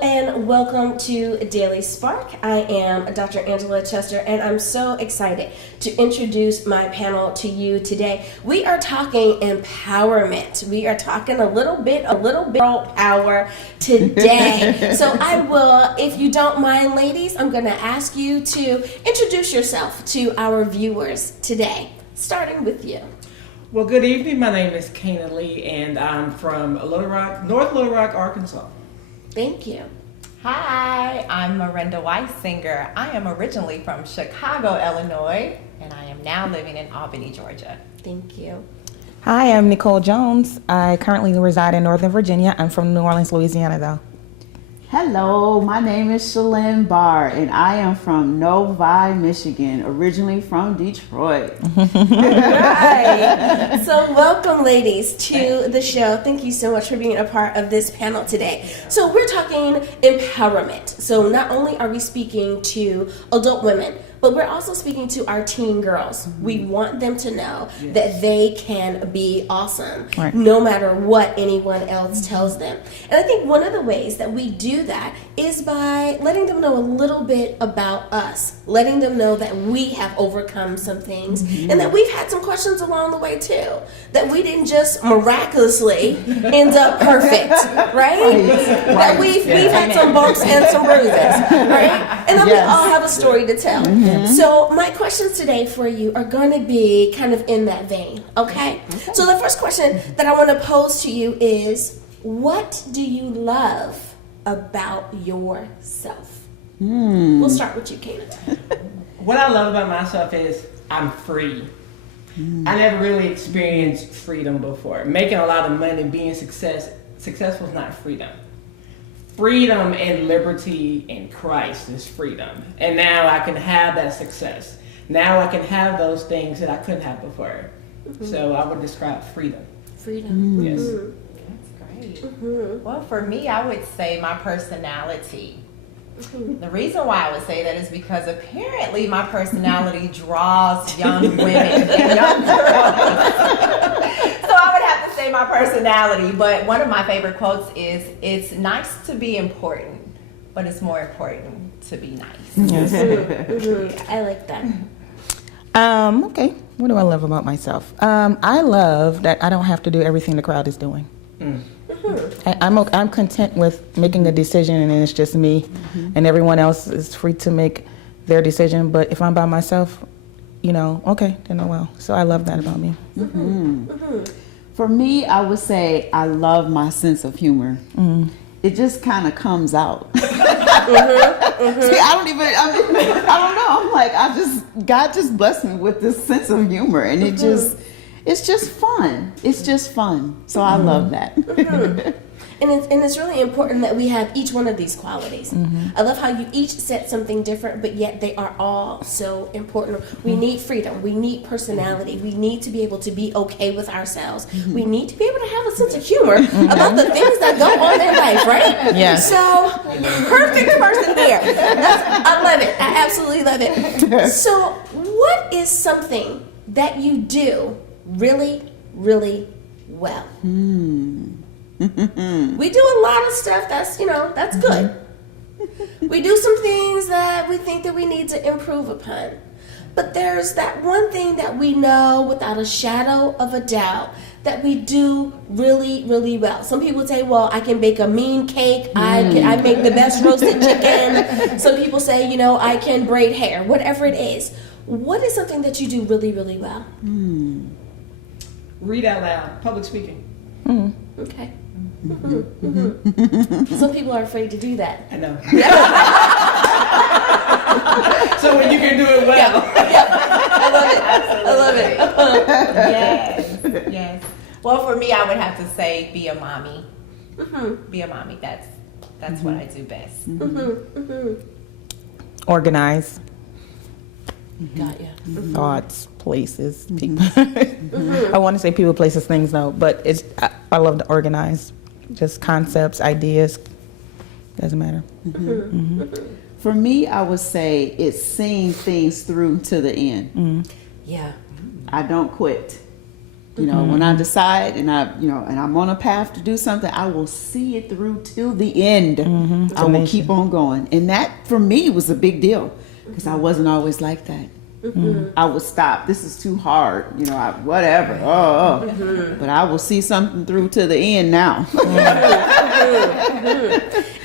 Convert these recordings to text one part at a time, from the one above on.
Hello and welcome to Daily Spark. I am Dr. Angela Chester and I'm so excited to introduce my panel to you today. We are talking empowerment. We are talking a little bit girl power today. So I will, if you don't mind, ladies, I'm going to ask you to introduce yourself to our viewers today, starting with you. Well, good evening. My name is Kana Lee, and I'm from North Little Rock, Arkansas. Thank you. Hi, I'm Miranda Weisinger. I am originally from Chicago, Illinois, and I am now living in Albany, Georgia. Thank you. Hi, I'm Nicole Jones. I currently reside in Northern Virginia. I'm from New Orleans, Louisiana, though. Hello, my name is Shalyn Barr, and I am from Novi, Michigan, originally from Detroit. Right. So welcome, ladies, to the show. Thank you so much for being a part of this panel today. So we're talking empowerment. So not only are we speaking to adult women, but we're also speaking to our teen girls. We want them to know that they can be awesome, no matter what anyone else tells them. And I think one of the ways that we do that is by letting them know a little bit about us, letting them know that we have overcome some things and that we've had some questions along the way too, that we didn't just miraculously end up perfect, right? That we've had some bumps and some bruises, right? And then we all have a story to tell. So my questions today for you are going to be kind of in that vein, okay? So the first question that I want to pose to you is, what do you love about yourself? We'll start with you, Kana. What I love about myself is I'm free. I never really experienced freedom before. Making a lot of money, being successful is not freedom. Freedom and liberty in Christ is freedom. And now I can have that success. Now I can have those things that I couldn't have before. So I would describe freedom. Freedom. Yes. That's great. Well, for me, I would say my personality. The reason why I would say that is because apparently my personality draws young women and young girls. So I would have to say my personality, but one of my favorite quotes is, it's nice to be important, but it's more important to be nice. I like that. Okay, what do I love about myself? I love that I don't have to do everything the crowd is doing. I'm content with making a decision and then it's just me and everyone else is free to make their decision. But if I'm by myself, okay, then oh well. So I love that about me. For me, I would say I love my sense of humor. It just kind of comes out. See, I don't know. I'm like, God just blessed me with this sense of humor, and it's just fun. It's just fun. So I love that. And it's really important that we have each one of these qualities. I love how you each said something different, but yet they are all so important. We need freedom. We need personality. We need to be able to be okay with ourselves. We need to be able to have a sense of humor about the things that go on in life, right? Yes. So, perfect person here. I love it. I absolutely love it. So, what is something that you do really, really well? We do a lot of stuff that's good. We do some things that we think that we need to improve upon. But there's that one thing that we know without a shadow of a doubt that we do really, really well. Some people say, well, I can bake a mean cake. I make the best roasted chicken. Some people say, I can braid hair, whatever it is. What is something that you do really, really well? Read out loud, public speaking. Okay. Some people are afraid to do that. I know. So when you can do it well. I love it. Yes. Well, for me, I would have to say be a mommy. Be a mommy. That's what I do best. Organize. Got ya. Thoughts, places, people. I want to say people, places, things, though, but I love to organize. Just concepts, ideas, doesn't matter. For me, I would say it's seeing things through to the end. Yeah. I don't quit. You know, when I decide and I'm on a path to do something, I will see it through till the end. I will keep on going. And that for me was a big deal because I wasn't always like that. I would stop. This is too hard. You know, whatever. But I will see something through to the end now.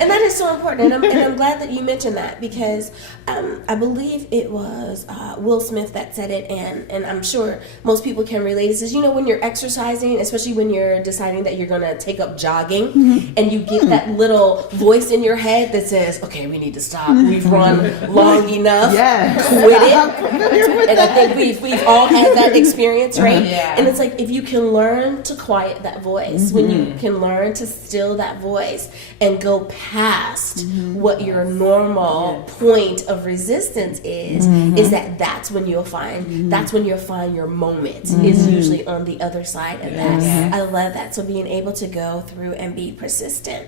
And that is so important, and I'm glad that you mentioned that because I believe it was Will Smith that said it, and I'm sure most people can relate. It says, you know, when you're exercising, especially when you're deciding that you're going to take up jogging, and you get that little voice in your head that says, okay, we need to stop. We've run long enough. Yes. Quit it. And I think we've all had that experience, right? Yeah. And it's like if you can learn to quiet that voice, when you can learn to still that voice and go past what your normal point of resistance is that's when you'll find your moment is usually on the other side of that. I love that. So being able to go through and be persistent.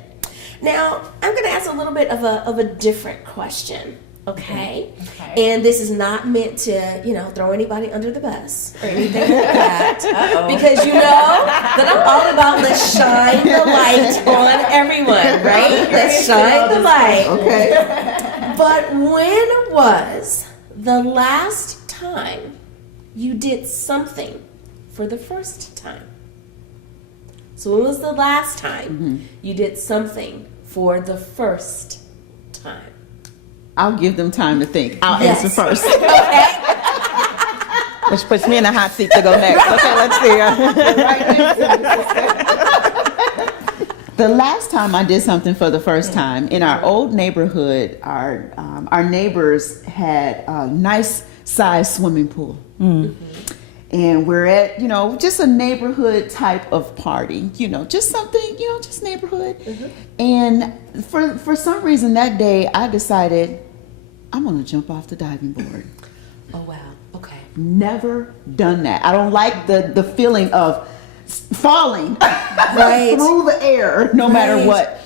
Now I'm going to ask a little bit of a different question. Okay. And this is not meant to, you know, throw anybody under the bus or anything like that. Because you know that I'm all about let's shine the light on everyone, right? Let's shine the light. Okay. But when was the last time you did something for the first time? So when was the last time you did something for the first time? I'll give them time to think. I'll answer first. Okay. Which puts me in the hot seat to go next. Okay, let's see. The last time I did something for the first time in our old neighborhood, our neighbors had a nice sized swimming pool. And we're at, you know, just a neighborhood type of party, you know, just something, you know, just neighborhood. And for some reason that day I decided I'm going to jump off the diving board. Oh, wow. Okay. Never done that. I don't like the feeling of falling through the air, no matter what.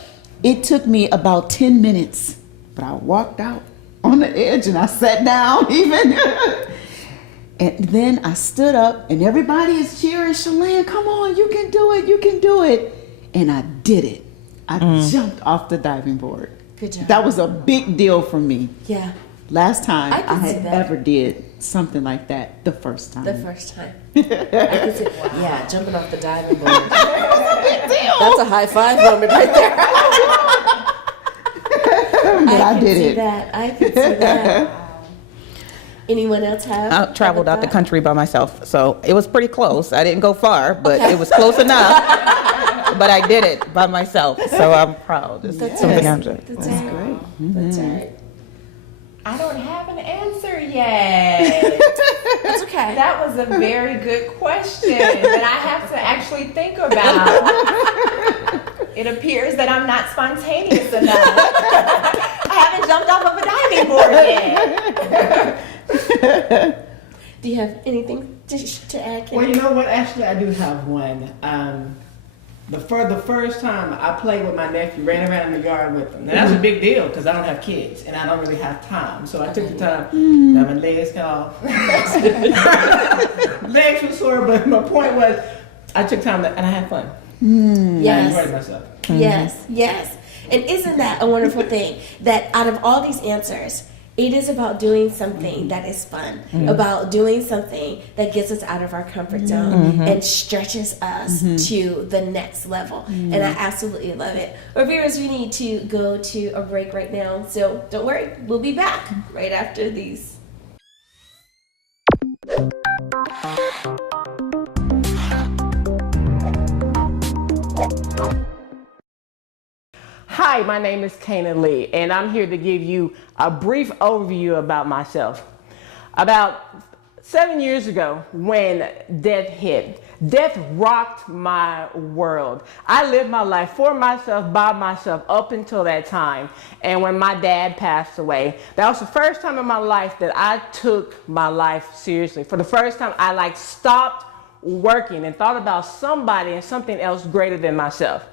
It took me about 10 minutes, but I walked out on the edge and I sat down even. And then I stood up and everybody is cheering, Shalane, come on, you can do it, you can do it. And I did it. I jumped off the diving board. Good job. That was a big deal for me. Yeah. Last time I I can see had that. ever did something like that, the first time. The first time. I can see, yeah, jumping off the diving board. That's a high five moment right there. But I did see it. That. I can see that. Anyone else have? I traveled out the that? country by myself, so it was pretty close. I didn't go far, but it was close enough. But I did it by myself, so I'm proud. It's something I'm doing. That's great. That's right. I don't have an answer yet. That's okay. That was a very good question that I have to actually think about. It appears that I'm not spontaneous enough. I haven't jumped off of a diving board yet. Do you have anything to add, Kenny? Well, you know what? Actually, I do have one. For the first time, I played with my nephew, ran around in the yard with him. Now, that's a big deal because I don't have kids and I don't really have time. So I took the time. Now my legs got off. Legs were sore, but my point was, I took time and I had fun. I enjoyed myself. Yes, yes. And isn't that a wonderful thing? That out of all these answers, it is about doing something that is fun, about doing something that gets us out of our comfort zone and stretches us to the next level. And I absolutely love it. Our viewers, we need to go to a break right now. So don't worry, we'll be back right after these. Hi, my name is Kana Lee, and I'm here to give you a brief overview about myself. About 7 years ago, when death hit, death rocked my world. I lived my life for myself, by myself, up until that time. And when my dad passed away, that was the first time in my life that I took my life seriously. For the first time, I stopped working and thought about somebody and something else greater than myself.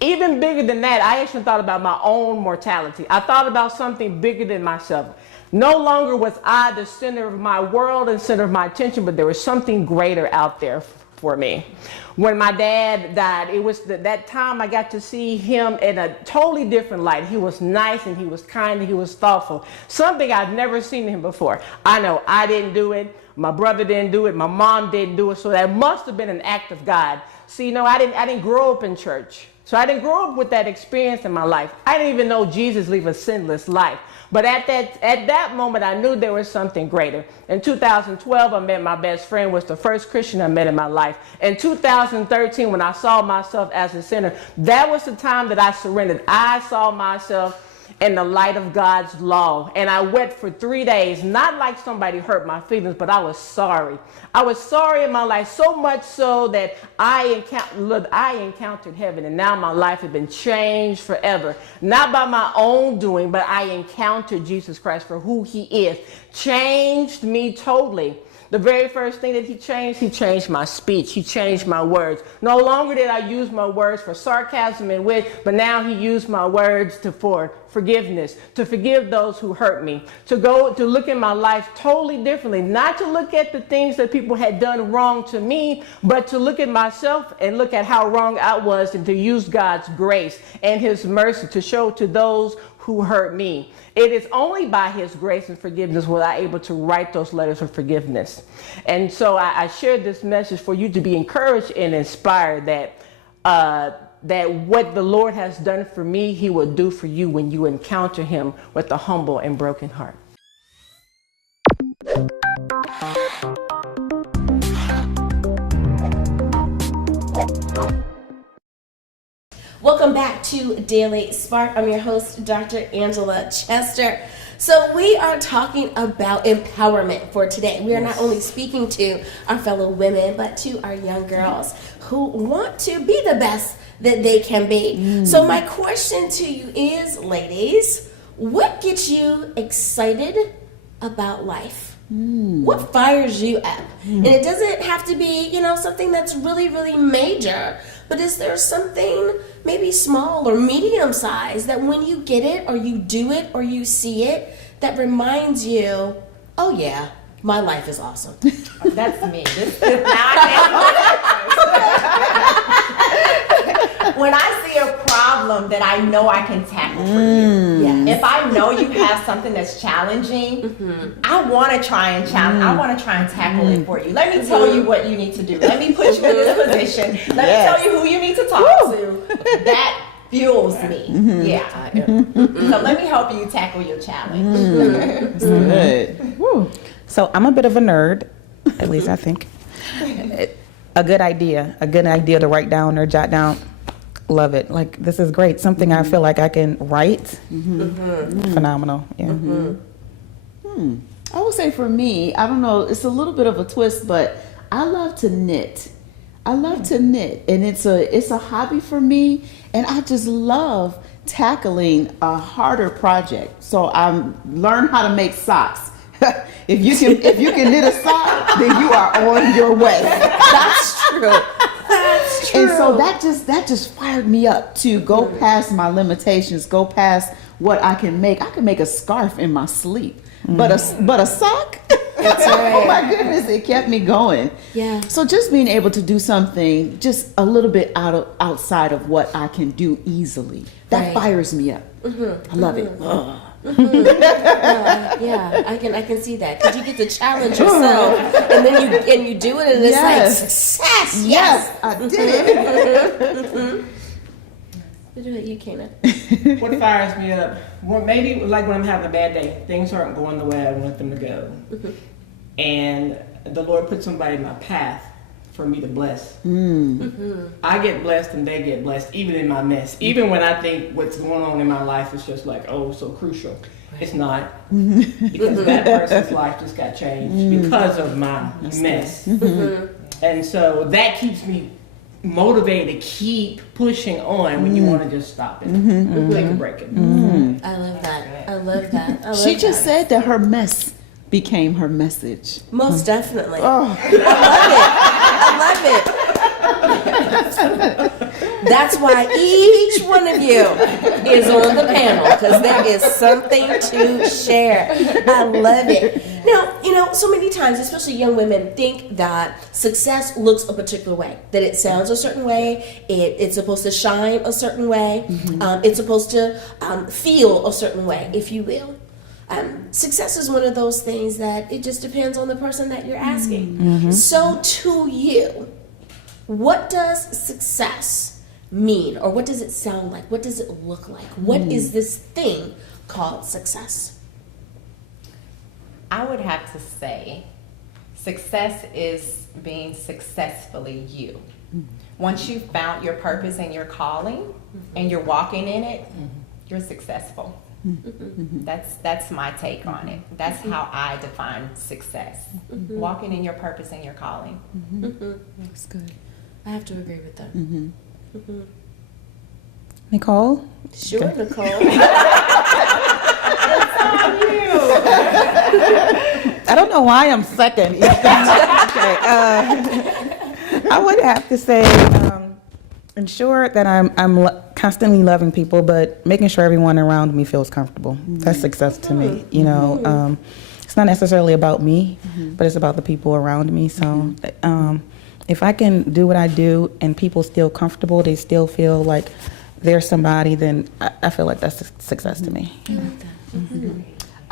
Even bigger than that, I actually thought about my own mortality. I thought about something bigger than myself. No longer was I the center of my world and center of my attention, but there was something greater out there for me. When my dad died, it was that time I got to see him in a totally different light. He was nice and he was kind and he was thoughtful. Something I've never seen him before. I know I didn't do it. My brother didn't do it. My mom didn't do it. So that must have been an act of God. See, I didn't grow up in church. So I didn't grow up with that experience in my life. I didn't even know Jesus lived a sinless life. But at that moment, I knew there was something greater. In 2012, I met my best friend, was the first Christian I met in my life. In 2013, when I saw myself as a sinner, that was the time that I surrendered. I saw myself in the light of God's law. And I wept for 3 days, not like somebody hurt my feelings, but I was sorry. I was sorry in my life, so much so that I encountered heaven, and now my life has been changed forever. Not by my own doing, but I encountered Jesus Christ for who he is. Changed me totally. The very first thing that he changed my speech. He changed my words. No longer did I use my words for sarcasm and wit, but now he used my words for forgiveness, to forgive those who hurt me, to look at my life totally differently, not to look at the things that people had done wrong to me, but to look at myself and look at how wrong I was, and to use God's grace and his mercy to show to those who hurt me. It is only by his grace and forgiveness was I able to write those letters of forgiveness. And so I shared this message for you to be encouraged and inspired that what the Lord has done for me, he will do for you when you encounter him with a humble and broken heart. Welcome back to Daily Spark. I'm your host, Dr. Angela Chester. So we are talking about empowerment for today. We are not only speaking to our fellow women, but to our young girls who want to be the best that they can be. So my question to you is, ladies, what gets you excited about life? What fires you up? And it doesn't have to be, something that's really, really major. But is there something maybe small or medium size that when you get it or you do it or you see it, that reminds you, oh yeah, my life is awesome? That's me. When I see a problem that I know I can tackle for you, if I know you have something that's challenging, I want to try and challenge. I want to try and tackle it for you. Let me tell you what you need to do. Let me put you in this position. Let me tell you who you need to talk to. That fuels me. So let me help you tackle your challenge. Good. So I'm a bit of a nerd, at least I think. A good idea to write down or jot down. Love it. Like, this is great. Something I feel like I can write. Phenomenal. Yeah. I would say for me, I don't know, it's a little bit of a twist, but I love to knit. And it's a hobby for me, and I just love tackling a harder project. So I learned how to make socks. If you can knit a sock, then you are on your way. That's true. That's true. And so that just fired me up to go past my limitations, go past what I can make. I can make a scarf in my sleep, but a sock. That's right. Oh my goodness, it kept me going. Yeah. So just being able to do something just a little bit outside of what I can do easily, that fires me up. I love it. Yeah, I can see that, because you get to challenge yourself, and then you do it, and it's like success. Yes, I did it. What about you, Kana? What fires me up? Well, maybe like when I'm having a bad day, things aren't going the way I want them to go, and the Lord put somebody in my path for me to bless. I get blessed and they get blessed, even in my mess. Even when I think what's going on in my life is just like, oh, so crucial. It's not, because that person's life just got changed because of my mess. And so that keeps me motivated to keep pushing on when you want to just stop it. Take a break. I love that. She just said that her mess became her message. Most definitely. Oh. I love it. That's why each one of you is on the panel, because there is something to share. I love it. Now, you know, so many times, especially young women, think that success looks a particular way, that it sounds a certain way, it's supposed to shine a certain way, it's supposed to feel a certain way, if you will. Success is one of those things that it just depends on the person that you're asking. So to you, what does success mean, or what does it sound like? What does it look like? What is this thing called success? I would have to say success is being successfully you. Once you've found your purpose and your calling and you're walking in it, you're successful. That's my take on it. That's how I define success. Walking in your purpose and your calling. That's good. I have to agree with that. Nicole? Sure, Nicole. I don't know why I'm second. Okay, I would have to say ensure that I'm constantly loving people, but making sure everyone around me feels comfortable. That's success to me. You know, it's not necessarily about me, but it's about the people around me. So if I can do what I do and people still comfortable, they still feel like they're somebody, then I feel like that's success to me.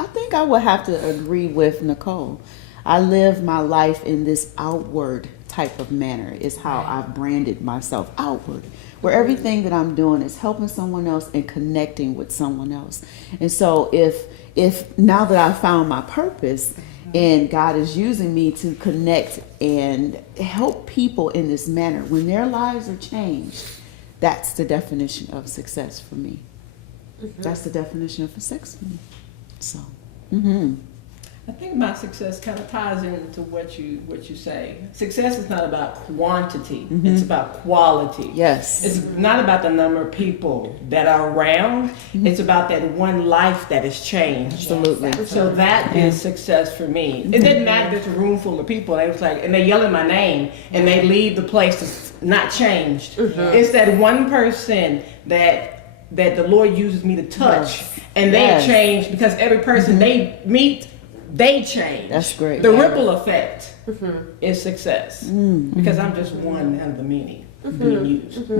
I think I would have to agree with Nicole. I live my life in this outward type of manner is how I've branded myself outward, where everything that I'm doing is helping someone else and connecting with someone else. And so if now that I've found my purpose and God is using me to connect and help people in this manner, when their lives are changed, that's the definition of success for me. That's the definition of success for me. So, I think my success kind of ties into what you say. Success is not about quantity; it's about quality. yes. It's not about the number of people that are around. It's about that one life that is changed. Absolutely. So that is success for me. It didn't matter if there's a room full of people. They was like, and they yelling my name, and they leave the place that's not changed. It's that one person that the Lord uses me to touch, and they change because every person they meet, they change. That's great. The ripple effect is success because I'm just one out of the many being used.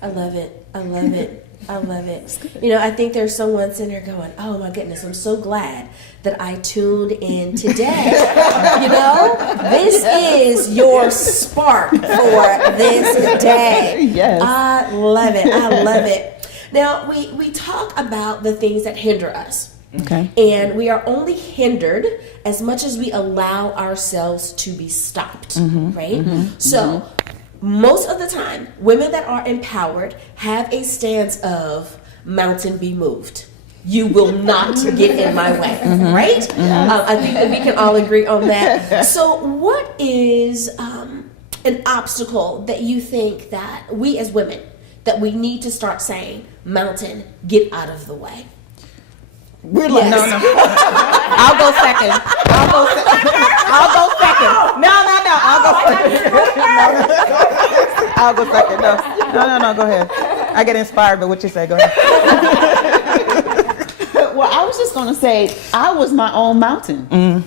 I love it. I love it. I love it. You know, I think there's someone sitting there going, oh my goodness, I'm so glad that I tuned in today. You know, this is your spark for this day. Yes. I love it. I love it. Now, we talk about the things that hinder us. Okay. And we are only hindered as much as we allow ourselves to be stopped, right? So, most of the time, women that are empowered have a stance of mountain be moved. You will not get in my way, right? I think that we can all agree on that. So, what is an obstacle that you think that we as women, that we need to start saying, mountain, get out of the way? We're like, no. I'll go second. I'll go second. No. I'll go second. No. Go ahead. I get inspired by what you say. Go ahead. Well, I was just going to say, I was my own mountain.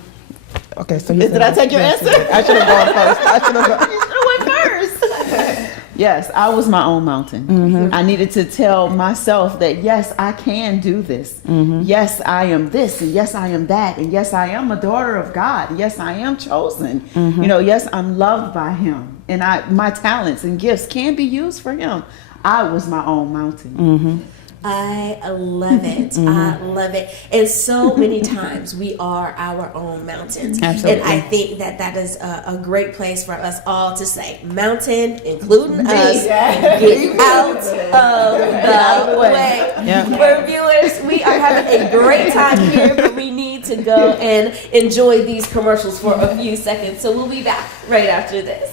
Okay, so Did I take your answer? I should have gone first. You should have went first. Yes, I was my own mountain. I needed to tell myself that, yes, I can do this. Yes, I am this, and yes, I am that, and yes, I am a daughter of God. Yes, I am chosen. You know, yes, I'm loved by Him, and my talents and gifts can be used for Him. I was my own mountain. I love it. I love it. And so many times we are our own mountains. Absolutely. And I think that that is a great place for us all to say, mountain, including us, get out of the way. For viewers, we are having a great time here, but we need to go and enjoy these commercials for a few seconds. So we'll be back right after this.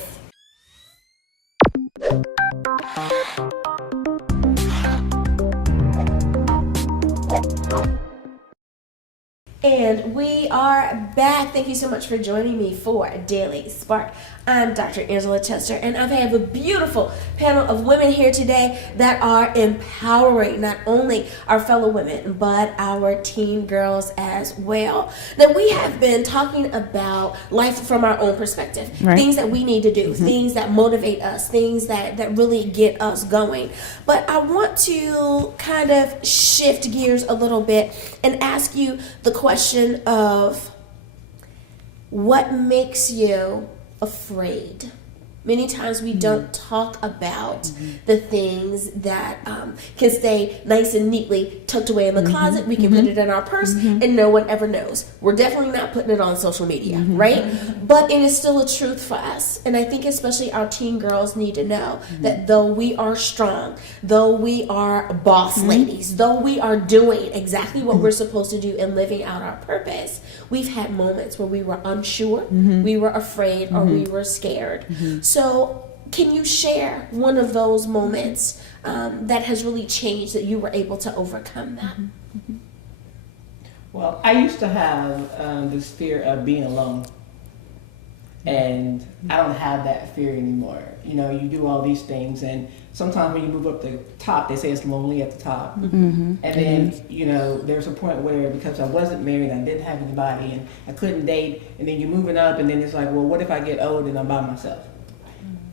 And we are back. Thank you so much for joining me for Daily Spark. I'm Dr. Angela Chester, and I have a beautiful panel of women here today that are empowering not only our fellow women, but our teen girls as well. Now, we have been talking about life from our own perspective, Right. things that we need to do, things that motivate us, things that really get us going. But I want to kind of shift gears a little bit and ask you the question of what makes you afraid. Many times we don't talk about the things that can stay nice and neatly tucked away in the closet. We can put it in our purse and no one ever knows. We're definitely not putting it on social media, right? But it is still a truth for us. And I think especially our teen girls need to know that though we are strong, though we are boss ladies, though we are doing exactly what we're supposed to do and living out our purpose, we've had moments where we were unsure, we were afraid, or we were scared. So can you share one of those moments that has really changed, that you were able to overcome that? Well, I used to have this fear of being alone. And I don't have that fear anymore. You know, you do all these things, and sometimes when you move up the top, they say it's lonely at the top. And then, you know, there's a point where, because I wasn't married, I didn't have anybody, and I couldn't date, and then you're moving up, and then it's like, well, what if I get old and I'm by myself?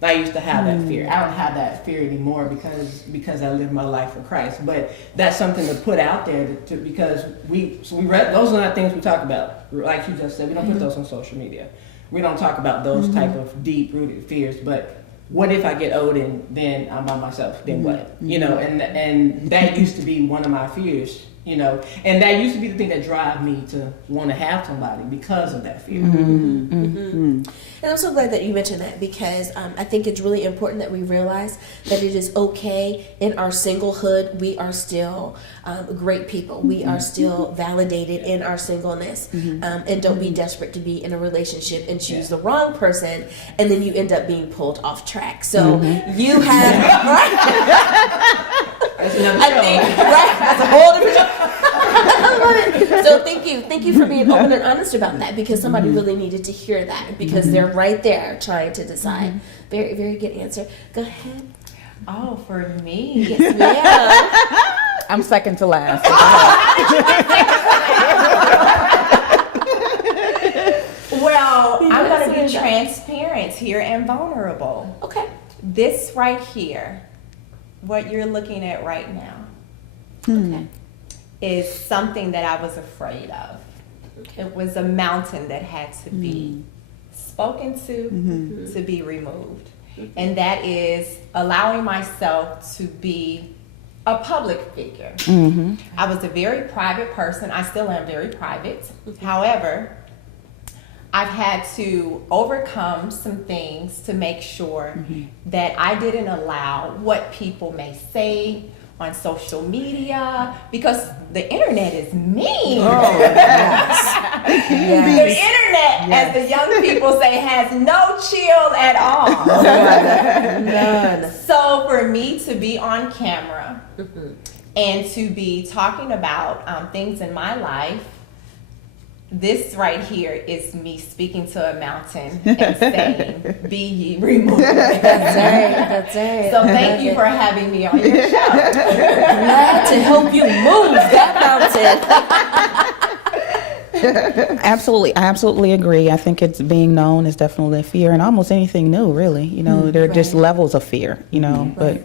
I used to have that fear. I don't have that fear anymore because I live my life for Christ. But that's something to put out there because we read, those are not things we talk about. Like you just said, we don't put those on social media. We don't talk about those type of deep-rooted fears. But what if I get old and then I'm by myself? Then what? You know, and that used to be one of my fears. You know, and that used to be the thing that drive me to want to have somebody because of that fear. And I'm so glad that you mentioned that, because I think it's really important that we realize that it is okay in our singlehood. We are still great people. We are still validated in our singleness. And don't be desperate to be in a relationship and choose the wrong person, and then you end up being pulled off track. So you have... That's another I show. think, right? That's a whole different show. I love it. So thank you for being open and honest about that, because somebody really needed to hear that, because they're right there trying to decide. Very, very good answer. Go ahead. Oh, for me, Yes, ma'am. I'm second to last. well, I'm Yes, going to be ma'am. transparent here and vulnerable. Okay. This right here, what you're looking at right now, Okay. is something that I was afraid of. It was a mountain that had to be spoken to be removed. And that is allowing myself to be a public figure. I was a very private person. I still am very private. However, I've had to overcome some things to make sure that I didn't allow what people may say on social media, because the internet is mean. The internet, as the young people say, has no chill at all. None. So for me to be on camera and to be talking about things in my life, this right here is me speaking to a mountain and saying, "Be ye removed." That's right. That's right. So thank you for having me on your show. Glad to help you move that mountain. Absolutely. I absolutely agree. I think it's being known is definitely a fear, and almost anything new, really. You know, there are just levels of fear, you know, but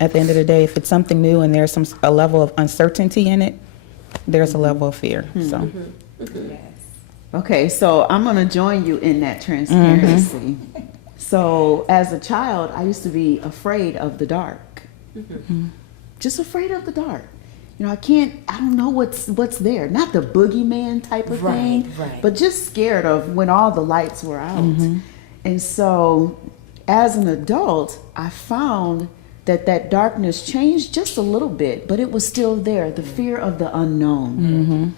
at the end of the day, if it's something new and there's a level of uncertainty in it, there's a level of fear. So. Yes. Okay, so I'm going to join you in that transparency. So as a child, I used to be afraid of the dark. Just afraid of the dark. You know, I don't know what's there. Not the boogeyman type of thing, right. but just scared of when all the lights were out. And so as an adult, I found that darkness changed just a little bit, but it was still there. The fear of the unknown.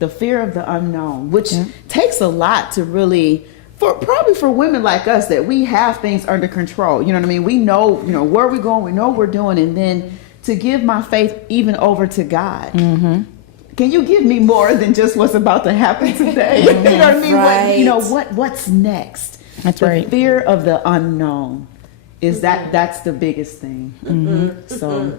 The fear of the unknown, which takes a lot to really, probably for women like us, that we have things under control. You know what I mean? We know, where we're going, we know what we're doing, and then to give my faith even over to God. can you give me more than just what's about to happen today? You know what I mean? Right. What's next? That's the right. fear of the unknown is that's the biggest thing. So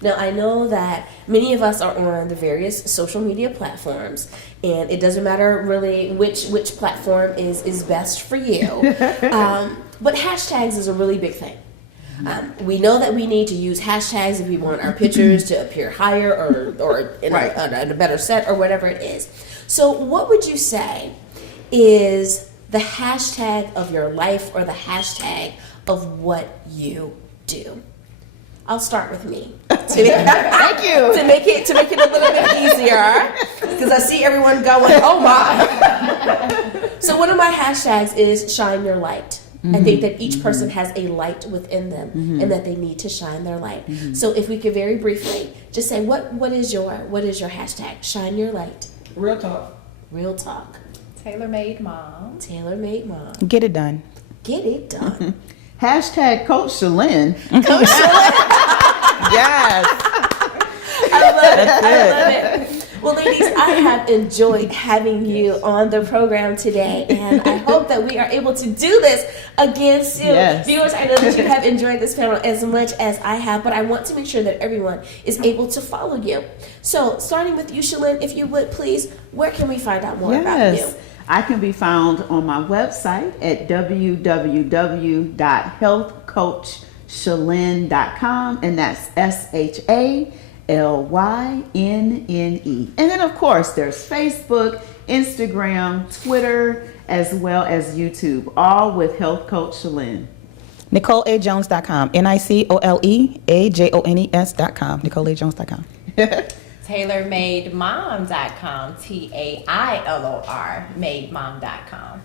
Now, I know that many of us are on the various social media platforms, and it doesn't matter really which platform is best for you. But hashtags is a really big thing. We know that we need to use hashtags if we want our pictures to appear higher or in a better set or whatever it is. So what would you say is the hashtag of your life or the hashtag of what you do? I'll start with me. thank you. To make it a little bit easier, because I see everyone going, oh my. So one of my hashtags is shine your light. I think that each person has a light within them and that they need to shine their light. So if we could very briefly just say what is your hashtag? Shine your light. Real talk. Real talk. Tailor-made mom. Tailor-made mom. Get it done. Get it done. Hashtag Coach Shalyn. Yes. I love it. Well, ladies, I have enjoyed having you on the program today, and I hope that we are able to do this again soon. Yes. Viewers, I know that you have enjoyed this panel as much as I have, but I want to make sure that everyone is able to follow you. So, starting with you, Shalyn, if you would please, where can we find out more about you? I can be found on my website at www.healthcoachshalyn.com, and that's SHALYNNE. And then, of course, there's Facebook, Instagram, Twitter, as well as YouTube, all with Health Coach Shalyn. NicoleAJones.com. NicoleAJones.com. NicoleAJones.com. TailorMadeMom.com. TAILOR mademom.com.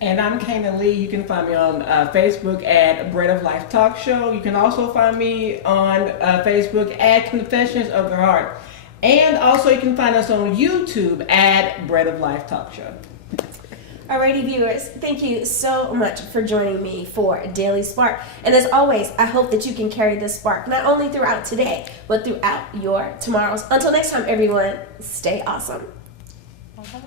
And I'm Kanan Lee. You can find me on Facebook at Bread of Life Talk Show. You can also find me on Facebook at Confessions of the Heart. And also you can find us on YouTube at Bread of Life Talk Show. Alrighty, viewers, thank you so much for joining me for Daily Spark. And as always, I hope that you can carry this spark not only throughout today, but throughout your tomorrows. Until next time, everyone, stay awesome. Bye-bye.